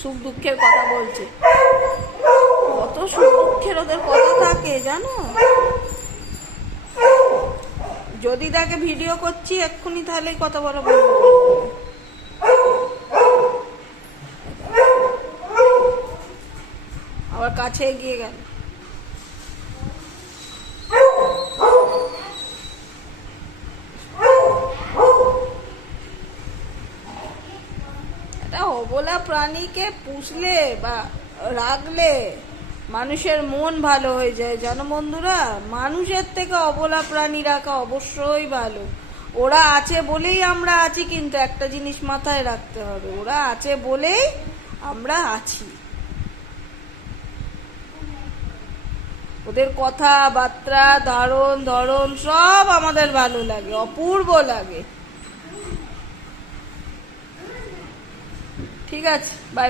সুখ দুঃখের কথা বলছে। কত সুখ দুঃখের ওদের কথা থাকে জানো। যদি তাকে ভিডিও করছি এক্ষুনি তাহলেই কথা বলা বন্ধ করে দেবে। আবার কাছে এগিয়ে গেল। একটা অবলা প্রাণীকে পুষলে বা রাখলে মানুষের মন ভালো হয়ে যায় জানো বন্ধুরা। মানুষের থেকে অবলা প্রাণী রাখা অবশ্যই ভালো। ওরা আছে বলেই আমরা আছি, কিন্তু একটা জিনিস মাথায় রাখতে হবে, ওরা আছে বলেই আমরা আছি। ওদের কথাবার্তা, ধরন সব আমাদের ভালো লাগে, অপূর্ব লাগে। ঠিক আছে, বাই।